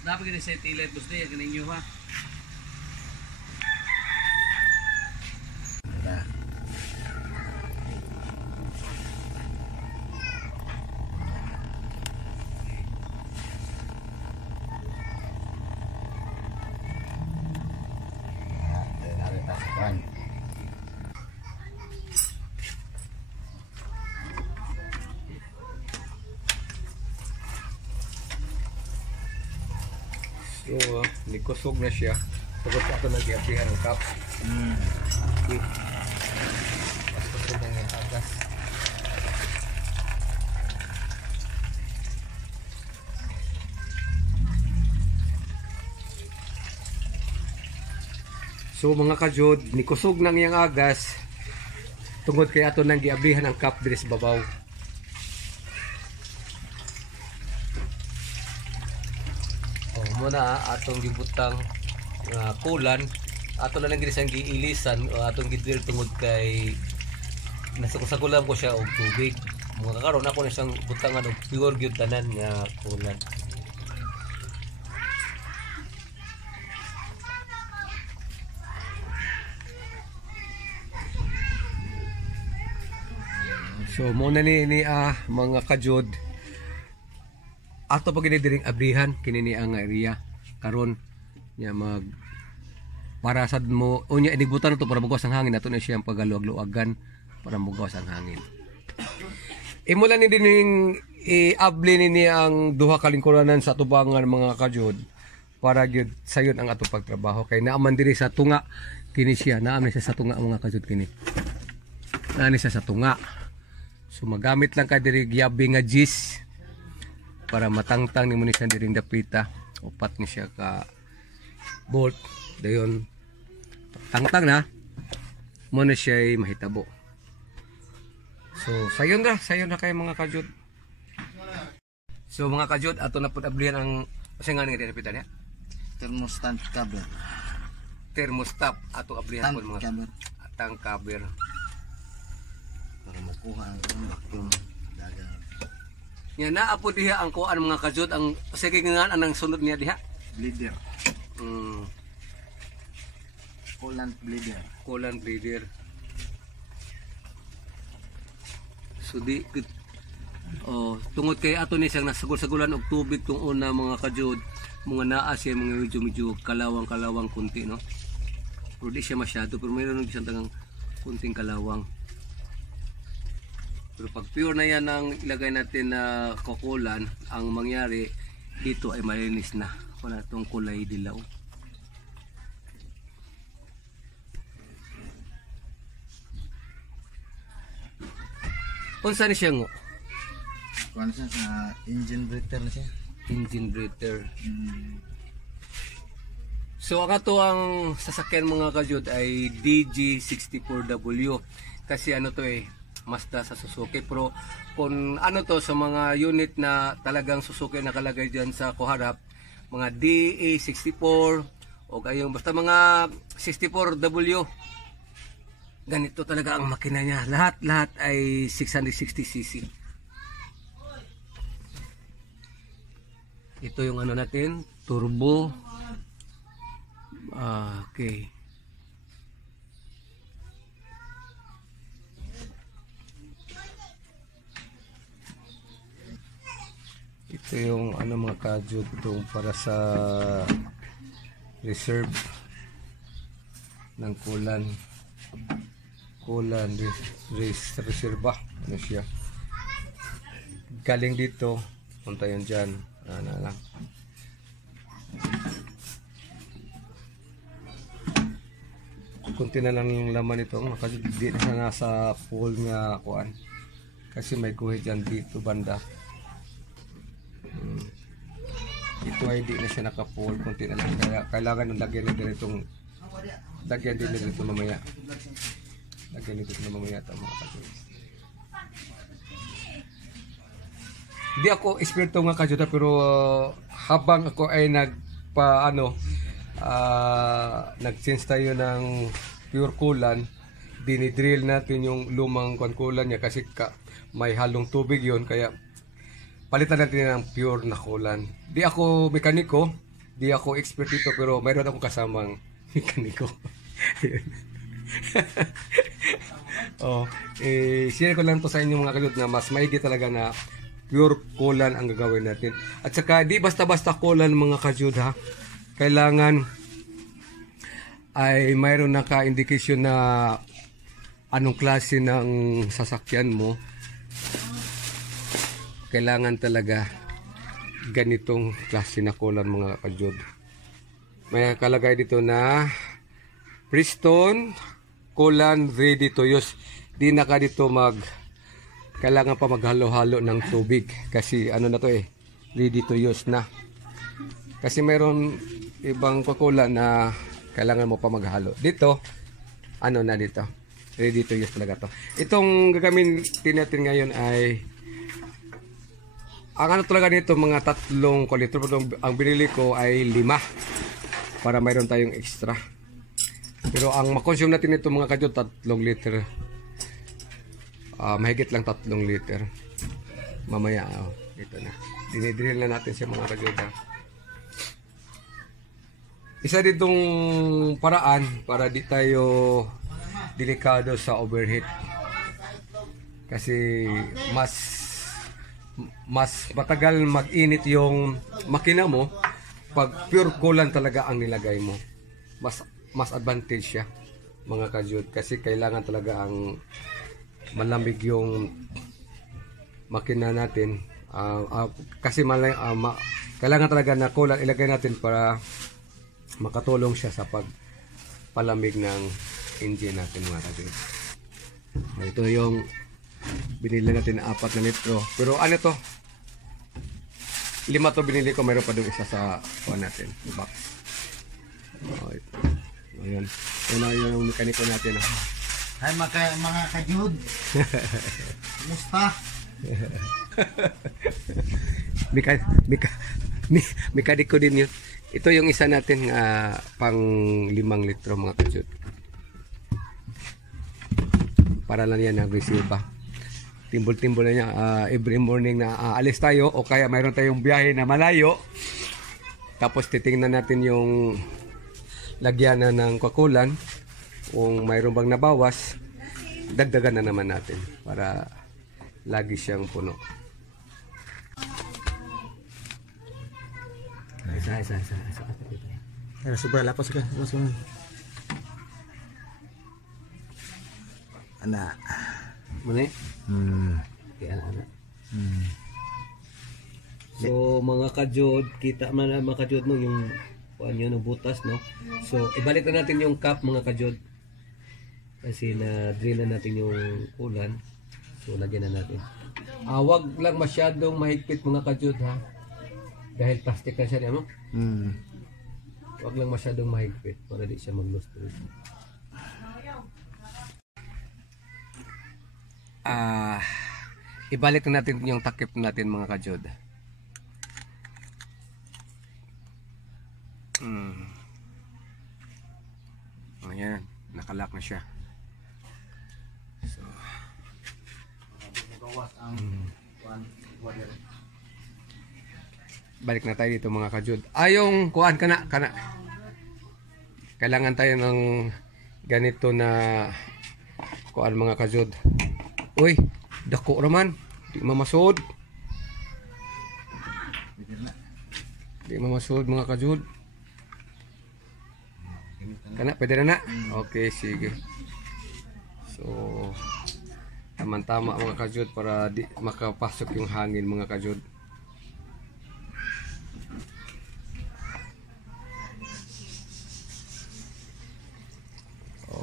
dapat gini sa tilet bus dia kaninyo ha. So, nikusog na siya. Pagod pa ito nag-iapihan ng cup. Okay. Mas kusog na yung agas. So mga kajod, nikusog na yung agas. Tungod kaya ito nang giablihan ng cup diri sa babaw. Muna atong gibutang kulan ato na lang gid siyang giilisan o atong gidril tungod kay nasakusakulan ko siya og tubig mga karon ako na siyang butangan og pure gyud tanan nga kulan. So muna ni mga kajod ato pag diring abrihan kini ang area karon nya mag para sad mo unya inibutan to para mugawas ang hangin ato na siyang pagaluag-luagan para mugawas ang hangin. Imo lang ni dining iabli ni ang duha ka lingkuranan sa tubangan mga kajod para gyud sayon ang ato pagtrabaho kay naaman diri sa tunga kini siya naami siya sa tunga mga kajod kini. Naani siya sa tunga. So magamit lang ka diri giabi nga gis para matangtang ni mo ni siya diring dapita upat ni siya ka bolt dayon tangtang na mo na siya mahitabo. So sayon na kay mga kajud. So mga kajud ato na pud ablihan ang nga nga dapita niya thermostat cover thermostat ato ablihan pud mga cover atang cover para makuha ang vacuum dagan. Nya naa po diha ang kuan mga kajud ang sige nga anang sunod niya diha Bleeder. Coolant bleeder. Coolant bleeder. So di tungod kay ato ni siyang nasagol-sagulan og tubig tung una mga kajud mga naa siya mga medyo kalawang kunti no. Pero di siya masyado pero mayroon siyang tangang kunting kalawang. Pero pag pure na yan ang ilagay natin na kukulan, ang mangyari dito ay malinis na. Wala itong kulay dilaw. Unsa ni siya ngo? Kuan siya sa engine breather na siya. Engine breather. So ang ato ang sasakyan mga kajud ay DG64W. Kasi ano to Mazda sa Suzuki, pero kung ano to sa mga unit na talagang Suzuki nakalagay diyan sa kuharap, mga DA64 o kayong basta mga 64W, ganito talaga ang makina niya. Lahat ay 660cc. Ito yung ano natin, turbo. Okay. Ito yung ano mga kajud itong para sa reserve ng kulan reserva ano siya galing dito punta yun dyan lang. Kunti na lang yung laman ito mga kajud, di na siya nasa pool nga kuan kasi may guhit dyan dito banda. Ito ay di na siya naka-full, kunti na lang kaya kailangan ng lagyan din itong lagyan din dito mamaya. Lagyan dito na mamaya ta mga kajud. Di ako espiritu nga kajud pero habang ako ay nag-change tayo ng pure kulan, dinidrill natin yung lumang kulan niya kasi may halong tubig yon kaya palitan natin ng pure na kulan. Di ako mekaniko, di ako expert dito, pero mayroon akong kasamang mekaniko. Oh, share ko lang to sa inyo mga kajud na mas maigi talaga na pure kulan ang gagawin natin. At saka di basta-basta kulan mga kajud ha. Kailangan ay mayroon na ka-indication na anong klase ng sasakyan mo. Kailangan talaga ganitong klase na kulan mga kajud. May kalagay dito na Pristone kulan ready to use. Di na ka dito kailangan pa maghalo-halo ng tubig kasi ano na to ready to use na. Kasi mayroon ibang kukulan na kailangan mo pa maghalo. Dito ano na dito, ready to use talaga to. Itong gagamitin natin ngayon ay ang ano talaga nito mga 3 litro. Ang binili ko ay 5 para mayroon tayong extra. Pero ang makonsume natin ito mga kajud 3 liter. Mahigit lang 3 liter. Mamaya ito na. Dinidrill na natin siya mga kajud. Isa ditong paraan para di tayo delikado sa overheat. Kasi mas matagal mag-init yung makina mo pag pure coolant talaga ang nilagay mo. Mas advantage siya mga kajud kasi kailangan talaga ang malamig yung makina natin. Kasi kailangan talaga na coolant ilagay natin para makatulong siya sa pagpalamig ng engine natin mga kajud. Ito yung binili natin na 4 na litro. Pero ano to? 5 to binili ko. Mayroon pa doon isa sa natin. Box. Ito. Ayan. Yan yung mekaniko natin. Hi mga kajud. Kumusta? Mekaniko din yun. Ito yung isa natin pang 5 litro mga kajud. Para lang yan nag-receive. Timbol-timbol na niya every morning na alis tayo o kaya mayroon tayong biyahe na malayo. Tapos titingnan natin yung lagyanan ng kakulan. Kung mayroon bang nabawas, dagdagan na naman natin para lagi siyang puno. Isa. Sobra lapos ka. Anak. Muna kaya anak. So mga kajod, kita man mga kajod no yung kuan yun ng butas no. So ibalik na natin yung cap mga kajod. Kasi na drill na natin yung kulan. So lagyan na natin. Wag lang masyadong mahigpit mga kajod ha. Dahil plastic na siya no. Wag lang masyadong mahigpit para di siya mag-loose. Ibalik na natin yung takip natin mga kajod. Ayan, nakalak na siya. So, balik na tayo dito mga kajod. Yung kuan kana. Kailangan tayo ng ganito na kuan mga kajod. Uy, dako raman. Di mamasod. Di mamasod mga kajud. Kana, pwede na na? Okay, sige. So, tama-tama mga kajud para di makapasok yung hangin mga kajud.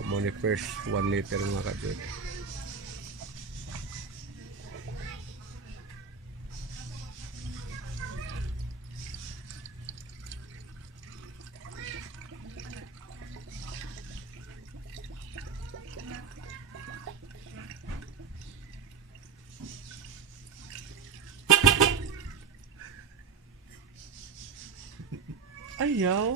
Muna first 1 liter mga kajud. Ayaw.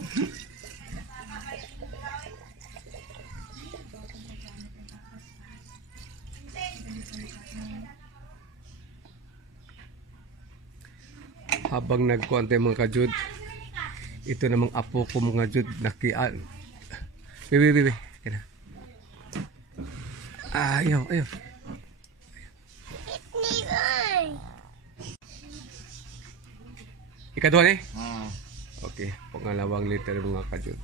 habang nagkuantay mga kajud, ito namang apo ko mga jud nakian. Bibi. Kaya. Ayaw. Ikaduha ni? Okay, pangalawang liter mga kajud.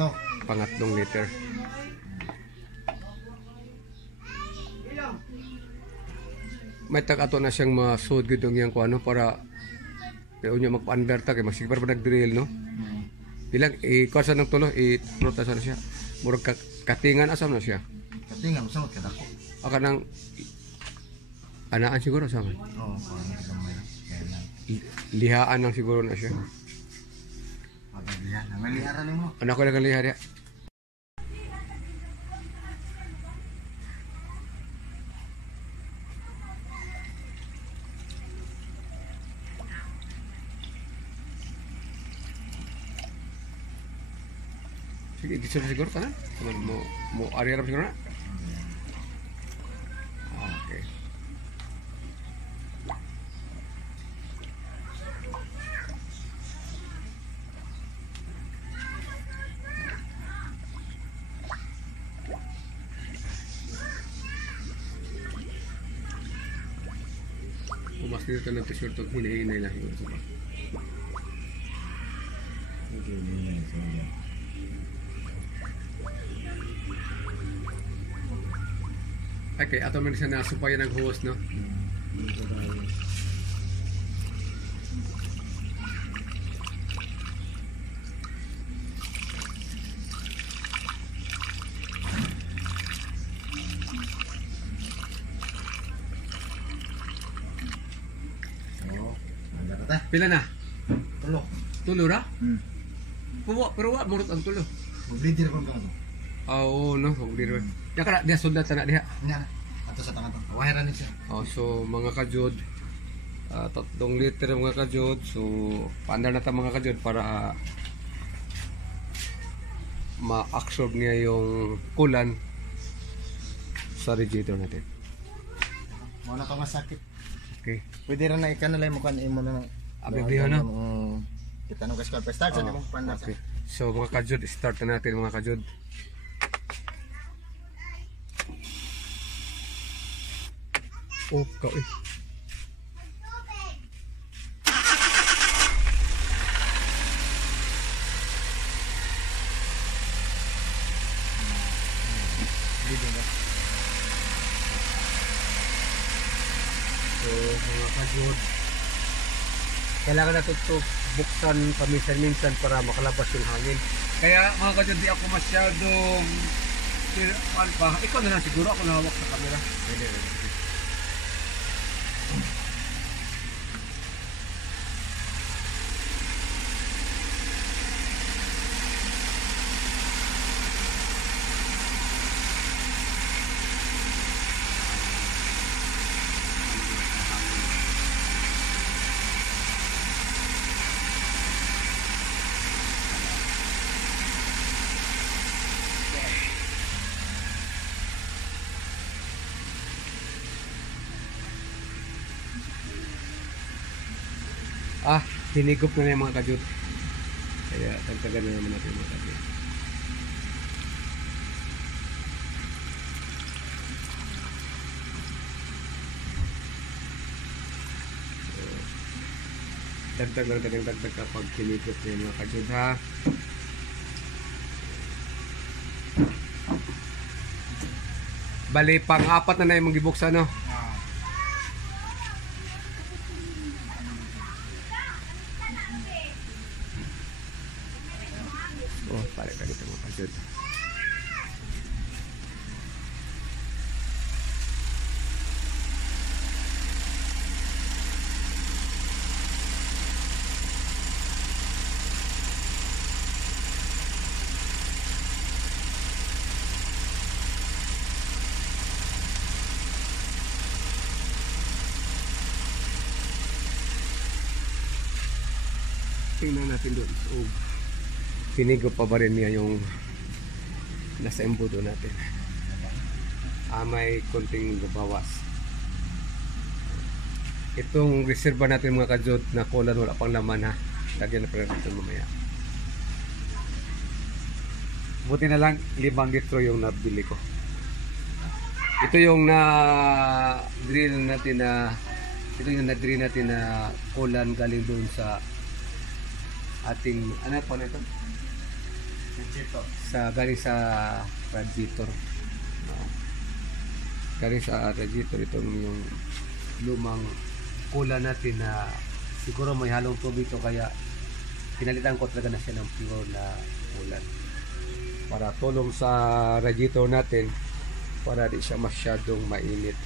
No. Pangatlong liter. May tag-ato na siyang masud gitong yang kuano para kaya unya magpa-under ta kay masigpar pa nag-drill no. Bilang kuasa ng tulo i-protasa na siya. Murag katingan asam na siya. Katingan sa mga kadako. Aka nang anaan siguro sa akin. Oo, parang gamay. Kaya lang. Lihaan lang siguro na siya. Liha. Nangaliharan mo. Anak ko lang liha dia. Sige, siguro ka na? Mo area siguro na? Okay. Mas dito ng t-shirt at hinahinay lang siguro sa pa. Okay, ato man siya nasupayan ng host, no? Pila na? Tulo. Tulo ra? Pero wa murot ang tulo. Mag-breeder ko ka to. Oo, no, mag-breeder. Ya kana dia sundat na diha. Nya. Ato sa tangan to. Wahiran ni siya. Oh, so mga kajud, 3 liter mga kajud. So paandar na ta mga kajud para ma-absorb niya yung kulan sa radiator natin. Wala ka masakit. Okay. Pwede rin na ikan nalay mo kan imo na. Abibiho na. Kita nung kaskal pa start sa mo panda. Okay. So mga kajud, start na natin mga kajud. Oh, kau eh. So mga kajud, kailangan na ito buksan paminsan-minsan para makalabas yung hangin. Kaya mga kajud, di ako masyadong ikaw na lang siguro, ako nahawak sa camera. Pwede. Hinigop na yung mga kajut. Kaya tagtagan na naman natin mga kajut. So, dagdag lang kanyang dagdag kapag hinigop na yung mga kajut ha. Bali, pang-apat na yung gibuksan, no? Oh, pare ka dito mga kajud. Tingnan natin doon. So, pinigo pa ba rin niya yung nasa embudo natin. May konting bawas. Itong reserva natin mga kajud na kulan wala pang laman ha. Lagyan na pa rin natin mamaya. Buti na lang 5 litro yung nabili ko. Ito yung na-drill natin na kulan galing doon sa ating ano po nito? Galing sa radiator. Galing sa radiator itong yung lumang kulan natin na siguro may halong tubig to kaya pinalitan ko talaga na siya ng pure na kulan para tulong sa radiator natin para di siya masyadong mainit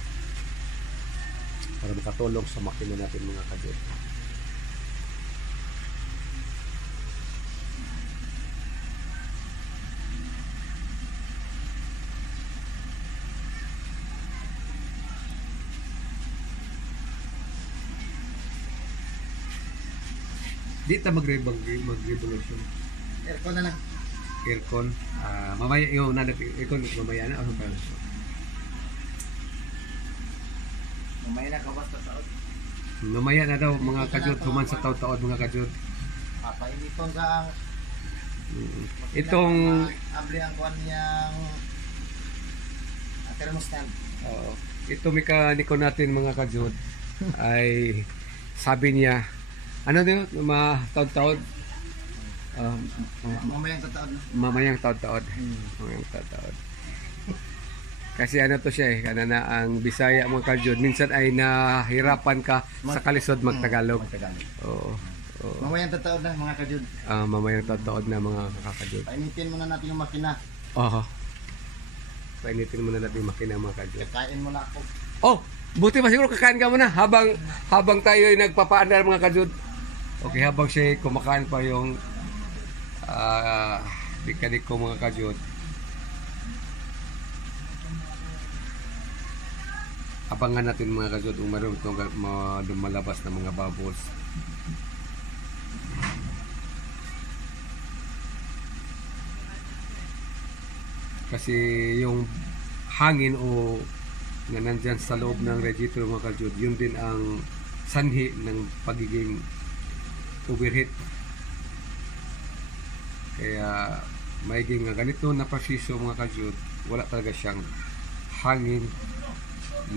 para makatulong sa makina natin mga kajud. Di ta mag-revolution. Aircon na lang. Aircon. Mamaya yung aircon mamaya na. Mamaya na kawas sa taon. Mamaya na daw mga kajud human sa taon-taon mga kajud. Painiton sa Itong abli ang kuan niyang thermostat. ito mekaniko natin mga kajud ay sabi niya ano din taon-taon Mamayang tataon na. mamayang taon-taon. Kasi ano to siya kanana ang Bisaya mga kajud minsan ay nahirapan ka sa kalisod magtagalog. Oo. Mamayang tataon na mga kajud. Mamayang taon na mga kakajud. Painitin muna natin yung makina. Painitin muna natin yung makina mga kajud. Kain muna ako. Buti pa siguro kakain ka muna habang tayo ay nagpapaandar mga kajud. Okay, habang siya kumakain pa yung mekaniko mga kajud. Abangan natin mga kajud kung mayroon itong malabas na mga bubbles. Kasi yung hangin o na nandyan sa loob ng radiator mga kajud, yun din ang sanhi ng pagiging overheat. Kaya maiging nga ganito na prasiso mga kajud, wala talaga siyang hangin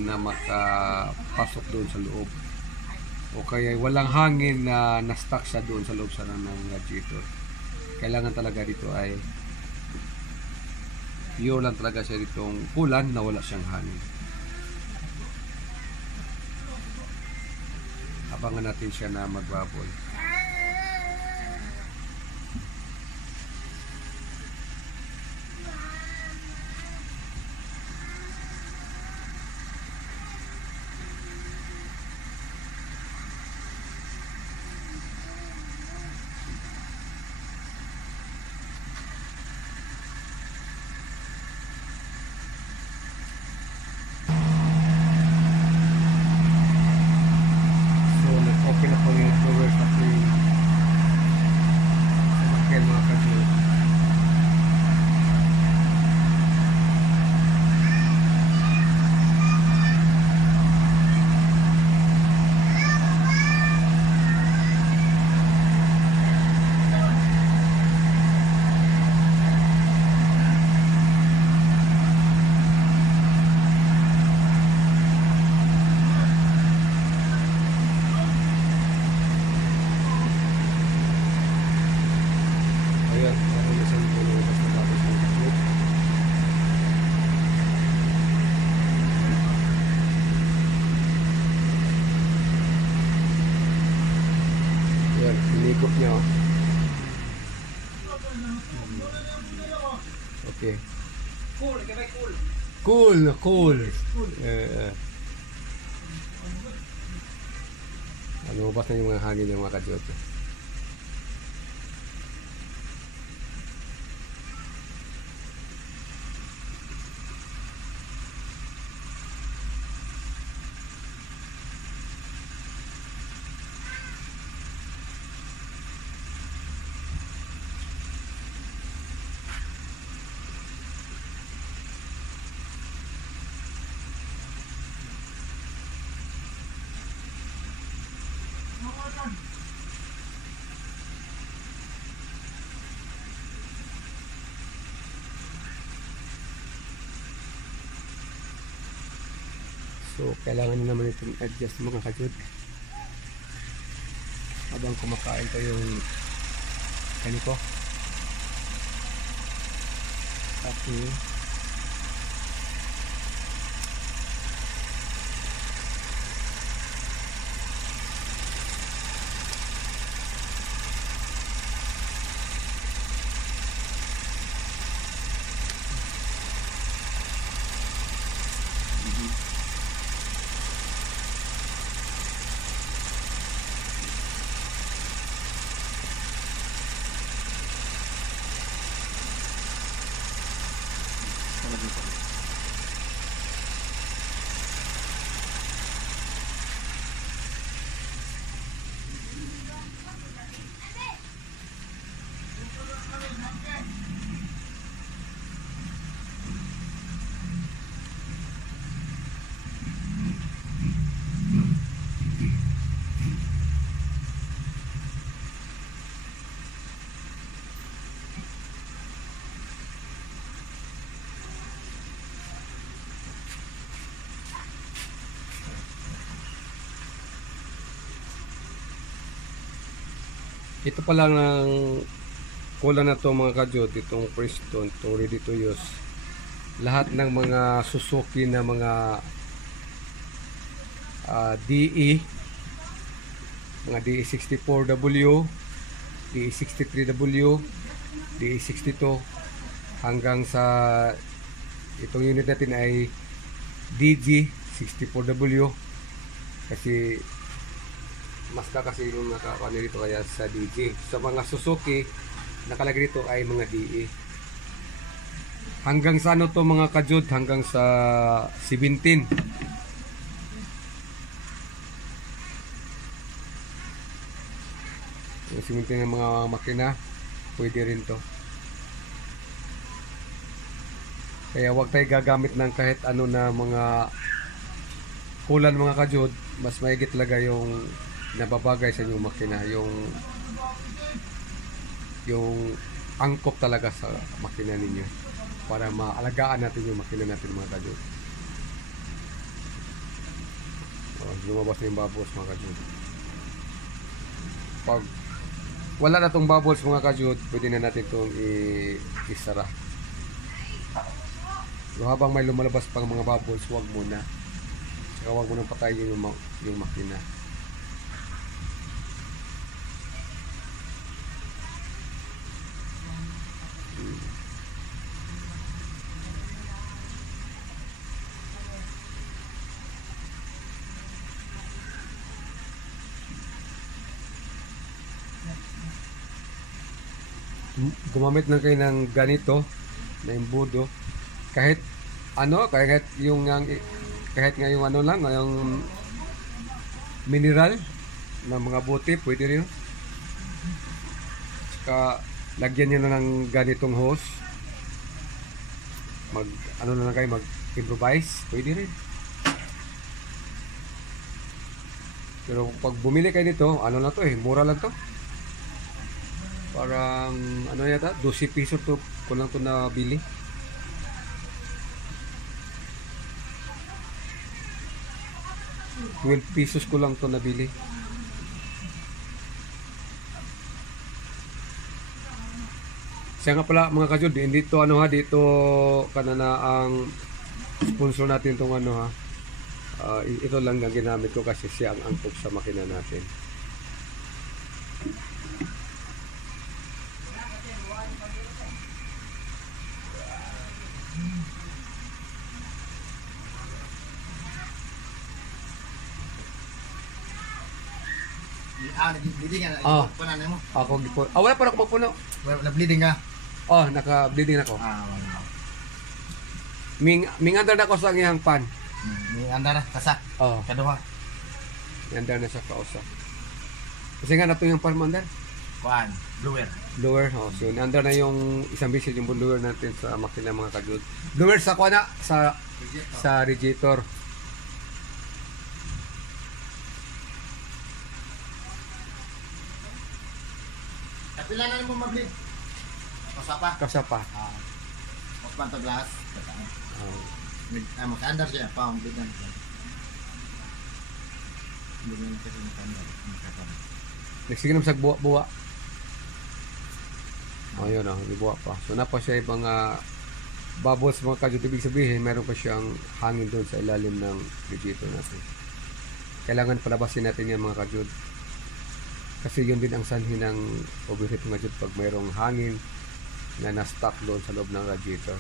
na makapasok doon sa loob. O kaya walang hangin na na-stuck siya doon sa loob ng radiator. Kailangan talaga dito ay pure lang talaga siya ditong kulan na wala siyang hangin. Abangan natin siya na magbabol. Okay na po yung cover sa higop niya. Oh. Okay. Cool, kaya cool. Cool. Ano ba na yung mga hangin yung mga kadyot? So, kailangan nyo naman itong adjust mga kadyot. Habang kumakain ko yung kaniko. Okay. Ito pa lang ang kulang na to mga kadyot, itong Preston, itong ready to use. Lahat ng mga Suzuki na mga DE, mga DE64W, DE63W, DE62 hanggang sa itong unit natin ay DG64W kasi mas kasi yung nakakano dito kaya sa DG. Sa mga Suzuki nakalagay dito ay mga DE. Hanggang sa ano to mga kadyot, hanggang sa 17. Yung 17 ng mga makina pwede rin to. Kaya wag tayo gagamit ng kahit ano na mga kulan mga kadyot. Mas maigit talaga yung nababagay sa inyong makina, yung angkop talaga sa makina ninyo para maalagaan natin yung makina natin mga kadyot. Lumabas na yung bubbles mga kadyot. Pag wala na tong bubbles mga kadyot, pwede na natin itong isara. So, habang may lumalabas pang mga bubbles, huwag muna. Saka huwag mo nang patayin yung makina. Gumamit lang kayo ng ganito na imbudo kahit ano, kahit yung kahit nga yung ano lang, yung mineral na mga bote pwede rin. Saka lagyan nyo na ng ganitong hose, mag ano na lang kayo, mag improvise pwede rin. Pero pag bumili kayo nito, ano lang to mura lang to. Parang ano yata, 12 piso to ko lang to nabili. ₱12 ko lang to nabili. Siya nga pala mga kadyod, dito ano ha, dito kanana ang sponsor natin tong ano ha. Ito lang ang ginamit ko kasi siya ang angkop sa makina natin. Nag-bleeding ka. Ah. Pananay mo. Ako gipo. Wala pa ako magpuno. Na-bleeding ka. Naka-bleeding ako. Wala. Mingandar na ko sa iyang pan. May andar, kasa. Oh, Kaduha. mingandar na sa kausa. Kasi nga nato yung pan mandar. Kuan. Blower. Blower, so under na yung isang bisil yung blower natin sa makina mga kajud. Blower sa kuana sa radiator. Kapila na mo mag-bleed. Kasapa. Kasapa. Osman to glass. Oh. Maka-andar siya. Bleed na. Bleed na kasi maka-andar. Nagsiginom sa buwa-buwa. Ayun na, buwa pa. So na pa siya yung mga bubbles mga kajud. Ibig sabihin, meron pa siyang hangin doon sa ilalim ng radiator natin. Kailangan palabasin natin yan mga kajud. Kasi yun din ang sanhi ng overheat mga kajud pag mayroong hangin na na-stuck doon sa loob ng radiator.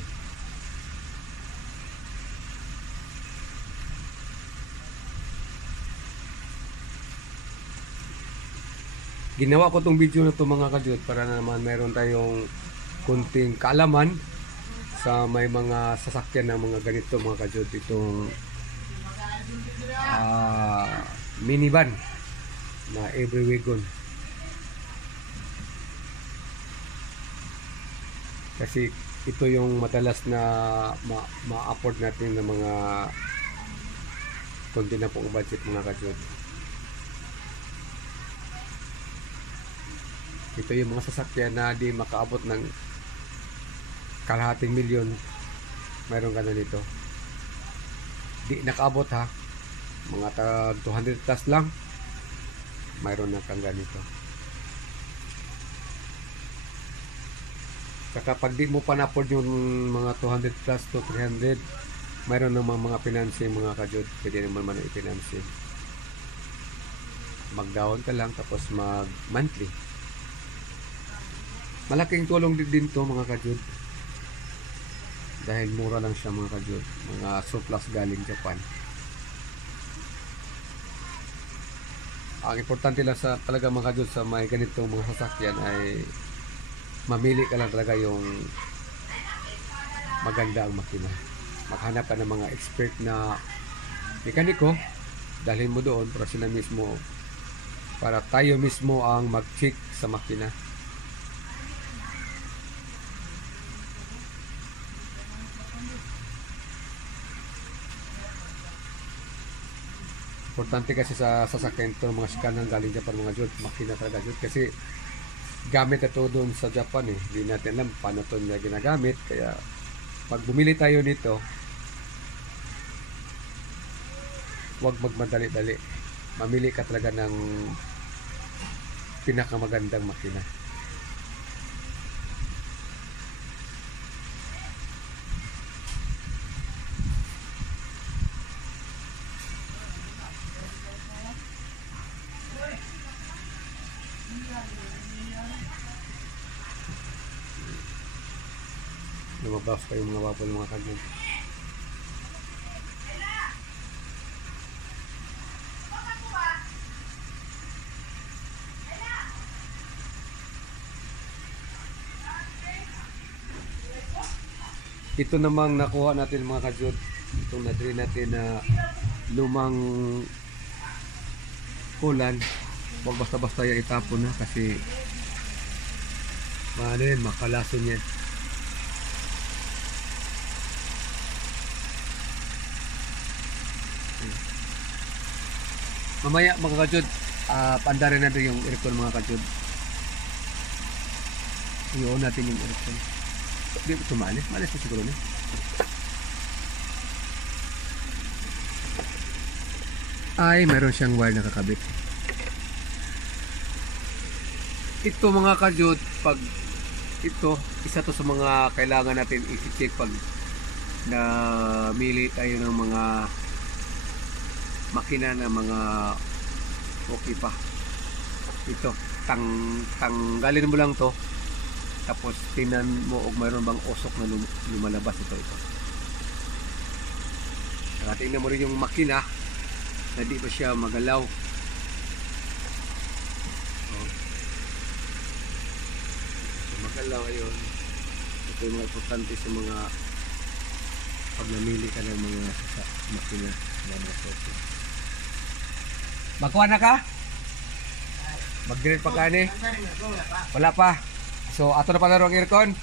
Ginawa ko tong video na to mga kajud para naman meron tayong kunting kaalaman sa may mga sasakyan ng mga ganito mga kajud. Itong minivan na every wagon. Kasi ito yung madalas na ma-afford natin ng mga konti na pong budget mga kajud. Ito yung mga sasakyan na di makaabot ng kalahating milyon. Mayroon ka na nito. Di nakaabot ha. Mga 200 plus lang. Mayroon na kang ganito. Saka pag di mo pa na-afford yung mga 200 plus to 300, mayroon namang mga financing mga kajud. Pwede naman man i-financing. Mag-down ka lang tapos mag-monthly. Malaking tulong din to mga kajud. Dahil mura lang siya mga kajud. Mga surplus galing Japan. Ang importante lang sa talaga mga kajud sa may ganitong mga sasakyan ay mamili ka lang talaga yung maganda ang makina. Maghanap ka ng mga expert na mekaniko. Dalhin mo doon para sila mismo, para tayo mismo ang mag-check sa makina. Importante kasi sa sasakyan ito mga sikanan galing Japan mga jud, makina talaga jud kasi gamit ito doon sa Japan eh. Hindi natin alam paano ito nila ginagamit, kaya pag bumili tayo nito, huwag magmadali-dali. Mamili ka talaga ng pinakamagandang makina. Lumabas pa yung mga bubble mga kagyan. Ito namang nakuha natin mga kajud. Itong na-drain natin na lumang kulan. Huwag basta-basta yung itapon na kasi makalason yan. Mamaya mga kajud, pandarin natin yung aircon mga kajud. I-on natin yung aircon. Di ito maalis na siguro na. Ay, meron siyang wire na kakabit. Ito mga kajud, pag ito, isa to sa mga kailangan natin i-check pag na mili tayo ng mga makina na mga okay pa. Ito, tanggalin mo lang to, tapos tingnan mo kung mayroon bang usok na lumalabas ito. Saka tingnan mo rin yung makina na di pa siya magalaw. magalaw ayun. Ito yung mga importante sa mga pag namili ka ng mga makina na mga soto. Magkuha na ka? Mag-drill pa ka ni? Wala pa. So, ato na pala ang aircon.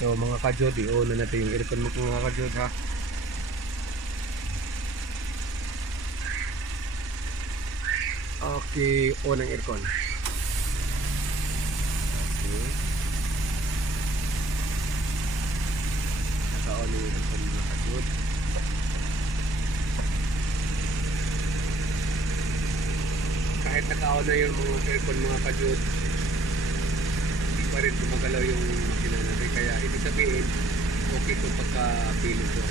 So, mga kajod, i-on na natin yung aircon mo kung mga kajod ha. Okay, on ang aircon. Okay. Naka-on yung aircon mga kajod. Kahit naka-on na yung mga aircon mga kajod, hindi pa rin gumagalaw yung makina natin. Kaya ibig sabihin, okay kung pagka-pili ko.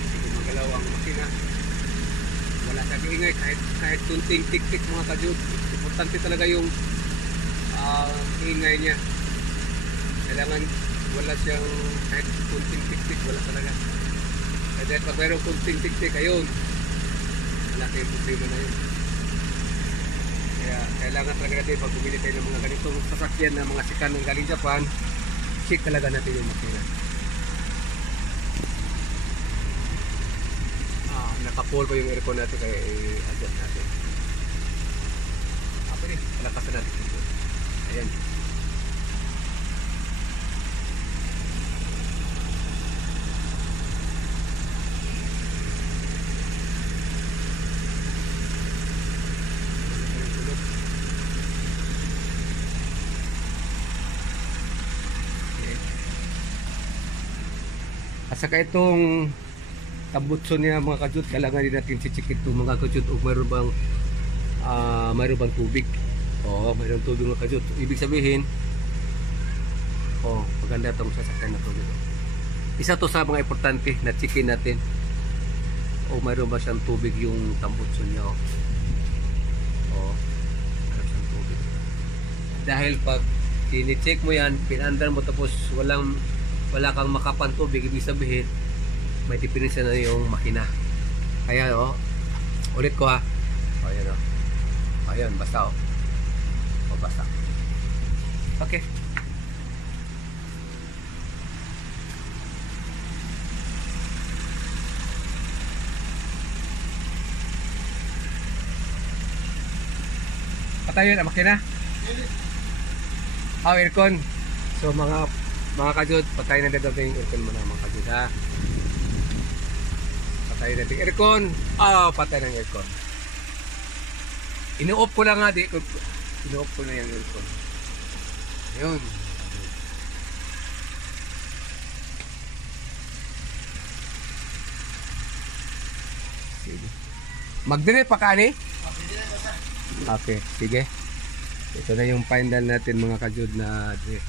Hindi gumagalaw ang makina. Wala sa ingay kahit tunting tik-tik mga kajod. Importante talaga yung ingay niya. Kailangan wala siyang kahit tunting tik-tik, wala talaga. Kaya pag mayroong kunting tik-tik, ayun, malaki yung problema na yun. Kaya kailangan talaga natin pag bumili tayo ng mga ganitong sasakyan na mga sikan ng galing Japan, check talaga natin yung makina. Naka-full pa yung aircon natin kaya i-adjust natin. Pwede, palakasan natin ito. Ayan. At saka itong tabutso niya mga kajud, kailangan din natin chichik ito mga kajud o mayroon bang tubig. Oo, mayroon tubig mga kajud. Ibig sabihin, maganda itong sasakyan na tubig. Isa to sa mga importante na checkin natin. Mayroon ba siyang tubig yung tambutso niya. Mayroon siyang tubig. Dahil pag tinicheck mo yan, pinandar mo tapos wala kang makapan tubig, ibig sabihin may diferensya na yung makina. Kaya ulit ko ha. Ayan ayan, basta basta. Okay. Patayin ang makina. Aircon. So mga kajud, patayin na dito yung aircon mo na mga kajud ha. Patayin natin yung aircon. Patay ng aircon. Inu-off ko lang nga di. Inu-off ko na yung aircon. Ayun. Sige. Mag-drill pa ka ni? Okay, sige. Ito na yung final natin mga kajud na drill.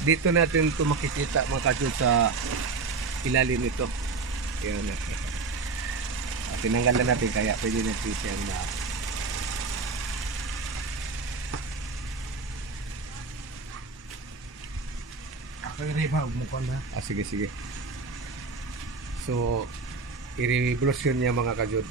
Dito natin ito makikita mga kajud sa ilalim nito. Ayan na. Tinanggal na natin kaya pwede natin siyang sige. So, i-revolution niya mga kajud.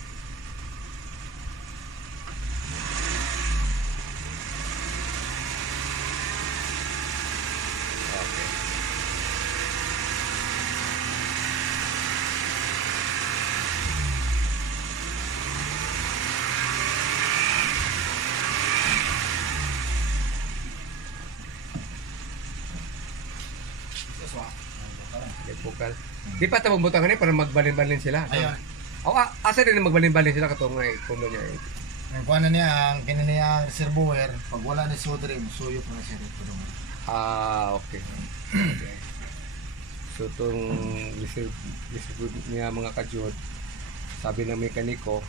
Bukal. Di pa ito magbutang para magbalin-balin sila. Ayun. Asa din magbalin-balin sila katong ngay puno niya. Ang kuha na niya, ang kinaniya reservoir, pag wala na sudre, suyok na siya dito. Okay. So itong reservoir niya mga kajud, sabi ng mekaniko,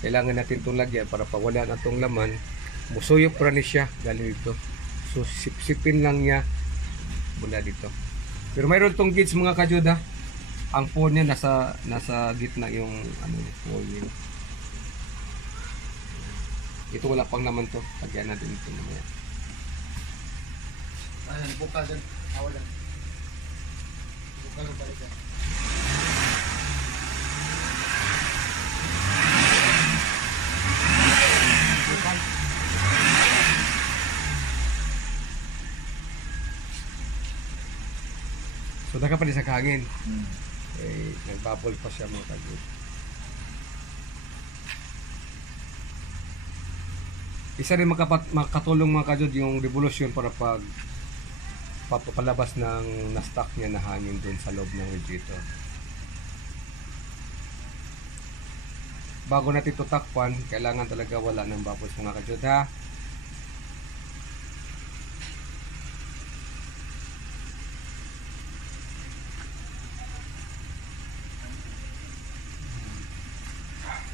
kailangan natin itong lagyan para pag wala na itong laman, musuyok pa rin siya galing dito. So sipsipin lang niya mula dito. Pero mayroon tong gauge mga kajud ha. Ang phone niya nasa gitna yung ano phone niya. Ito wala pang naman to. Lagyan natin ito mamaya. Ayan, buka dyan. Awalan. Buka lang balik yan. So naka pa din sa hangin. Hmm. Eh, nagbubble pa siya mga kajud. Isa rin makatulong mga kajud yung revolution para pag papalabas ng na-stock niya na hangin dun sa loob ng radiator. Bago natin ito takpan, kailangan talaga wala ng bubbles mga kajud ha.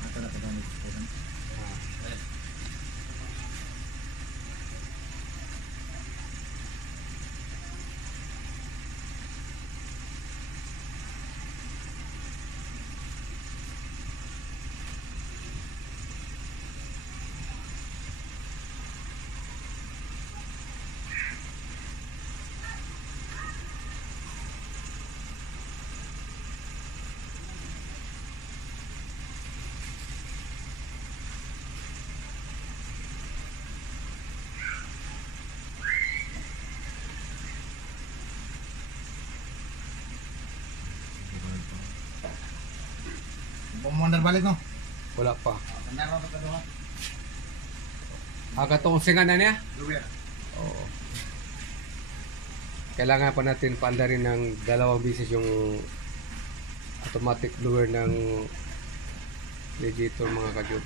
Ito na paggamit ko lang. Pumundar balik no? Wala pa. Meron pa doon. Katong singan na niya? Luwer. Oo. Kailangan pa natin paandarin ng 2 beses yung automatic blower ng radiator mga kajud.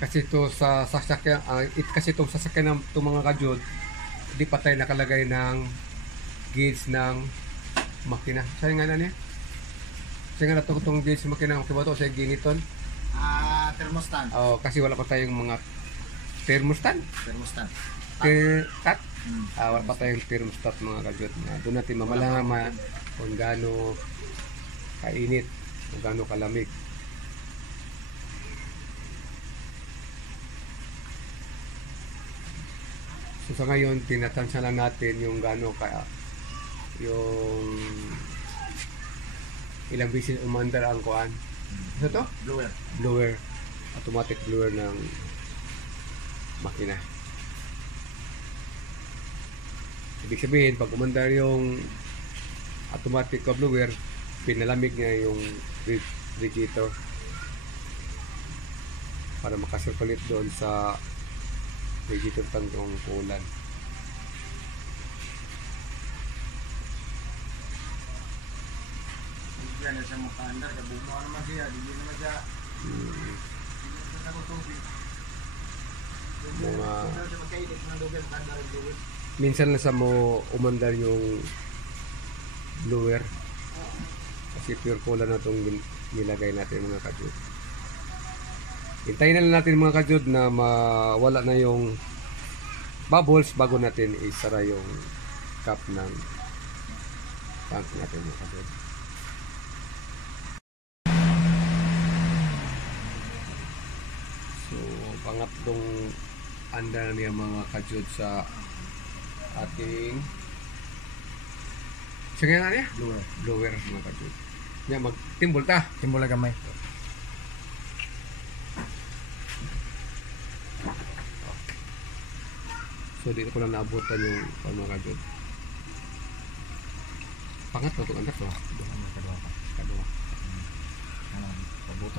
Kasi ito sa sasakyan, kasi itong sasakyan ng itong mga kajud, di pa tayo nakalagay ng gauge ng makina. Saan nga na niya? Saan nga na itong gauge ng makina? Kaya ba ito sa giniton? Thermostat. Oh, kasi wala pa tayong mga thermostat. Thermostat. Cut. Wala pa tayong thermostat mga kajud. Doon natin mamalaman kung gaano kainit, kung gaano kalamig. So sa ngayon, tinatansya lang natin yung gaano ka yung ilang bisis umandar ang kuan. Ano to? Blower. Blower. Automatic blower ng makina. Ibig sabihin, pag umandar yung automatic blower, pinalamig niya yung radiator para makasirkulit doon sa radiator tangkong kulan. Yan na siya makaandar. Kabumo naman siya. Hindi naman siya. Hindi naman siya tubig. Mga Siya magkainit ng lugar. Makandar ang lugar. minsan lang sa mo umandar yung blower kasi pure cola na itong nilagay natin mga kajud. Hintayin na lang natin mga kajud na mawala na yung bubbles bago natin isara yung cap ng tank natin mga kajud. So pangatlong andar niya mga kajud sa ating sige nga niya Blower. blower mga kajud. Nya magtimbol ta. Timbol na gamay. So dito ko lang naabutan yung mga kajud. Pangatlo itong andar to. Kadua.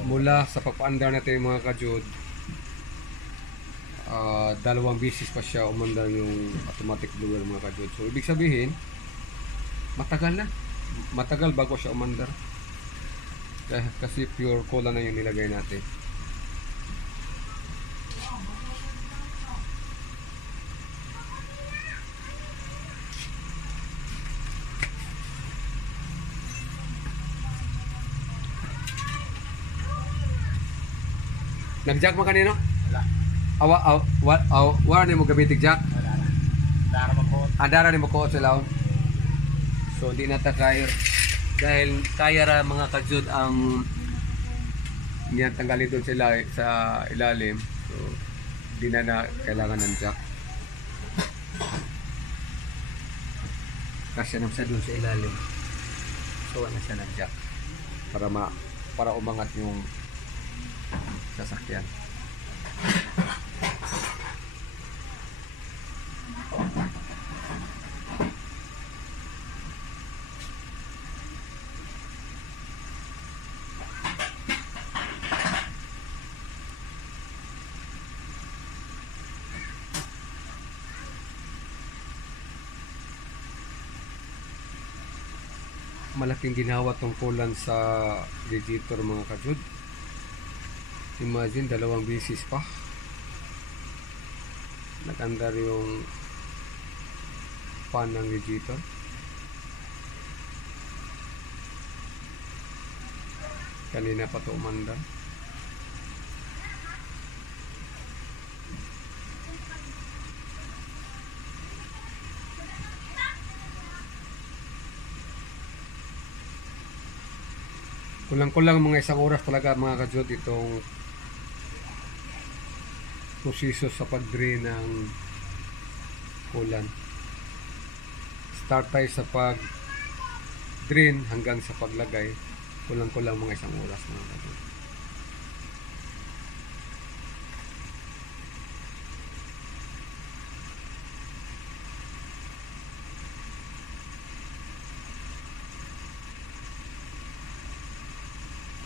Mula sa pagpaandar natin mga kajud, 2 beses pa siya umandar yung automatic blower mga kajud. So ibig sabihin, matagal na. Matagal bago siya umandar. Kasi pure cola na yung nilagay natin. Nag-jack mo kanino? Wala. Wala na mo gamitig jack. Wala na. Dara magkuot. Andara ni mo ko sa laon. So di na ta kayo dahil kaya ra mga kajud ang niyan tanggalin doon sa ilalim. So di na kailangan ng jack. Kasi nang sa doon sa ilalim. So wala siya ng jack para umangat yung sasakyan. Malaking ginawa tungkulan sa radiator mga kajud. Imagine 2 bisis pa nag-andar yung fan ng radiator. Kanina pa ito umandar. Kulang-kulang mga 1 oras talaga mga kajud itong proseso sa pag-drain ng kulan. Start tayo sa pag-drain hanggang sa paglagay. Kulang-kulang mga 1 oras mga kajud.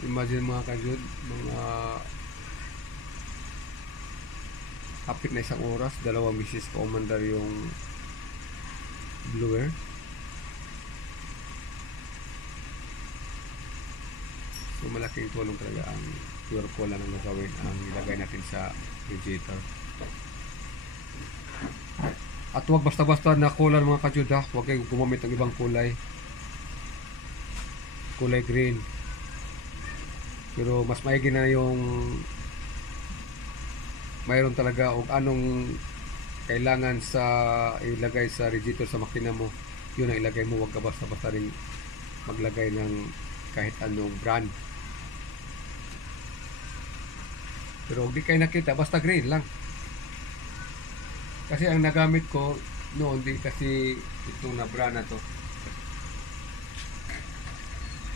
Imagine mga kajud, mga kapit na 1 oras, 2 bisis pa umandar yung blower. So malaking tulong talaga ang pure cola na gagawin ang ilagay natin sa radiator. At huwag basta-basta na cola mga kajud ha, huwag kayong gumamit ng ibang kulay green. Pero mas maigi na yung mayroon talaga o anong kailangan sa ilagay sa radiator sa makina mo, yun ang ilagay mo. Huwag ka basta-basta rin maglagay ng kahit anong brand. Pero huwag di kayo nakita, basta green lang. Kasi ang nagamit ko noon, di kasi itong na brand na to,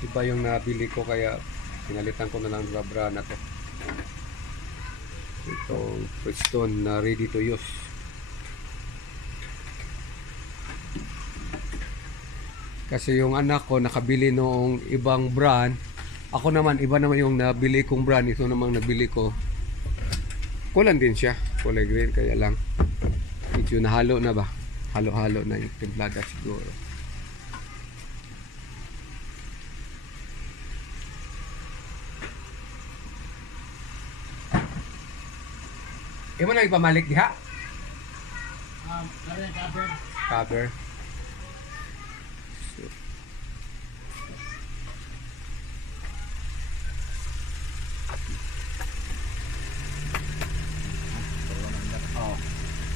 iba yung nabili ko kaya pinalitan ko na lang sa brand na to. Itong Bridgestone na ready to use. Kasi yung anak ko nakabili noong ibang brand. Ako naman, iba naman yung nabili kong brand. Ito namang nabili ko. Kulang din siya. Kulay green, kaya lang. Medyo nahalo na ba? Halo-halo na yung templada siguro. Imo na ipamalik diha? Cover. So,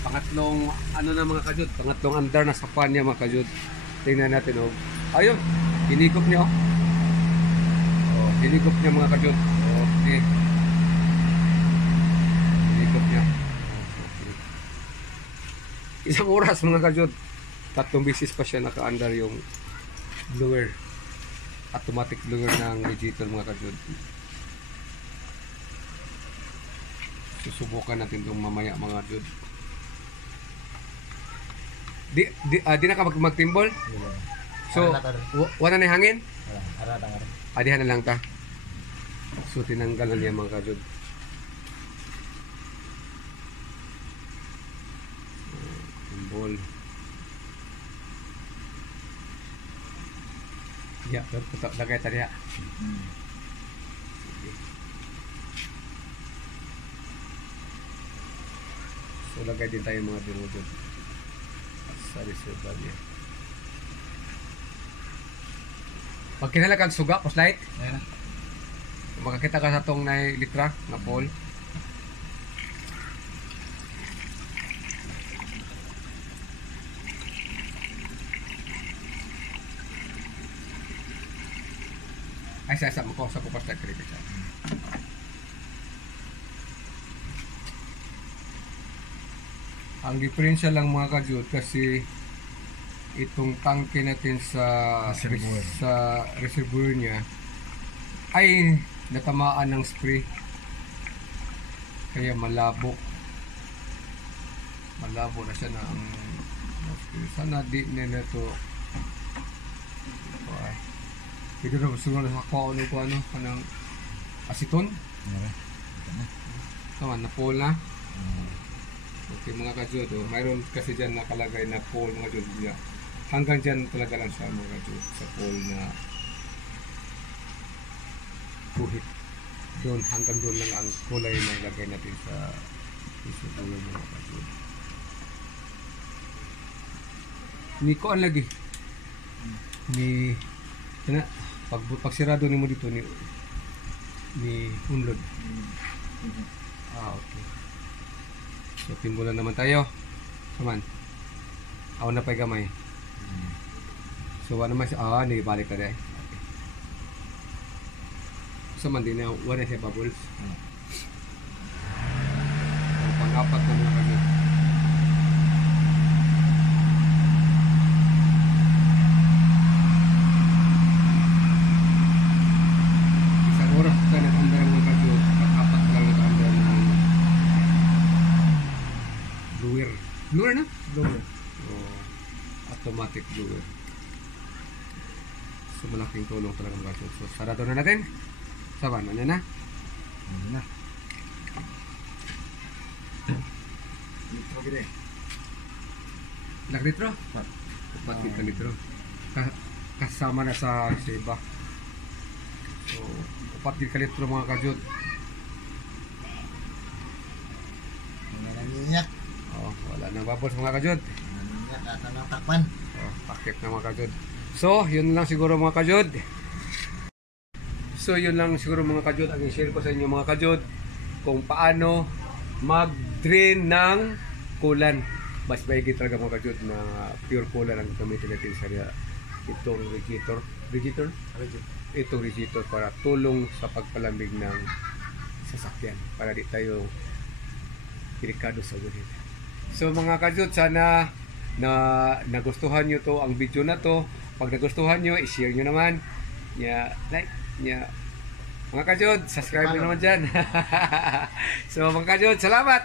pangatlong ano na mga kajud, pangatlong andar na sa pan niya mga kajud. Tingnan natin oh. Ayun, hinikop niya oh. Oh, hinikop niya mga kajud. Okay. Niya. Okay. 1 oras mga kajud. 3 bisis pa siya naka-andar yung blower. Automatic blower ng radiator mga kajud. Susubukan natin itong mamaya mga kajud. Di na ka magtimbol? So, wala na yung hangin? Adihan na lang ta. So, tinanggalan niya mga kajud. Ball. Ya, betul lagay tadi ya. So lagay din tayo mga dinudod sa reservoir niya. Pag kinalakan suga, post light. Ayan. Makakita ka sa tong na litra na pole. Ay sa mo ko sa kupas na kare siya. Ang diferensya lang mga kajud kasi itong tangke natin sa Reservoir. sa reservoir niya ay natamaan ng spray. Kaya malabo na siya na ang sana di na to pwede na siguro sa ko ano kanang asiton tama na pole na okay mga kajud mayroon kasi dyan nakalagay na pole mga kajud niya hanggang dyan talaga lang siya mga kajud sa pole na kuhit doon hanggang doon lang ang kulay na ilagay natin sa isubulo mga kajud. Ni ko ang lagi ni kana pag sirado nimo dito ni unlod. Okay. So timbulan naman tayo. Saman. Aw na pay gamay. So ano mas ni balik ka dai. Saman din na wala siya bubbles. Pang-apat na mga kami. Blower na? Blower. Oh, automatic blower. So malaking tulong talaga mga kajud. So sarado na natin. Saban na na. Ano na? Litro gede. Ilang litro? 4 litro. Kasama na sa iba. So 4 litro mga kajud. Mga nanginyak. Oh, wala nang bubbles mga kajud. Nanginyak at anong takpan. Oh, pakit na mga kajud. So, yun lang siguro mga kajud. So, yun lang siguro mga kajud. Ang i-share ko sa inyo mga kajud kung paano mag-drain ng kulan. Mas maigi talaga mga kajud na pure kulan ang gamitin natin sa itong radiator. Itong radiator para tulong sa pagpalamig ng sasakyan para di tayo delikado sa ulit. So mga kajud, sana na nagustuhan nyo to ang video na to. Pag nagustuhan nyo, i-share nyo naman. Like, mga kajud, subscribe nyo naman dyan. So mga kajud, salamat!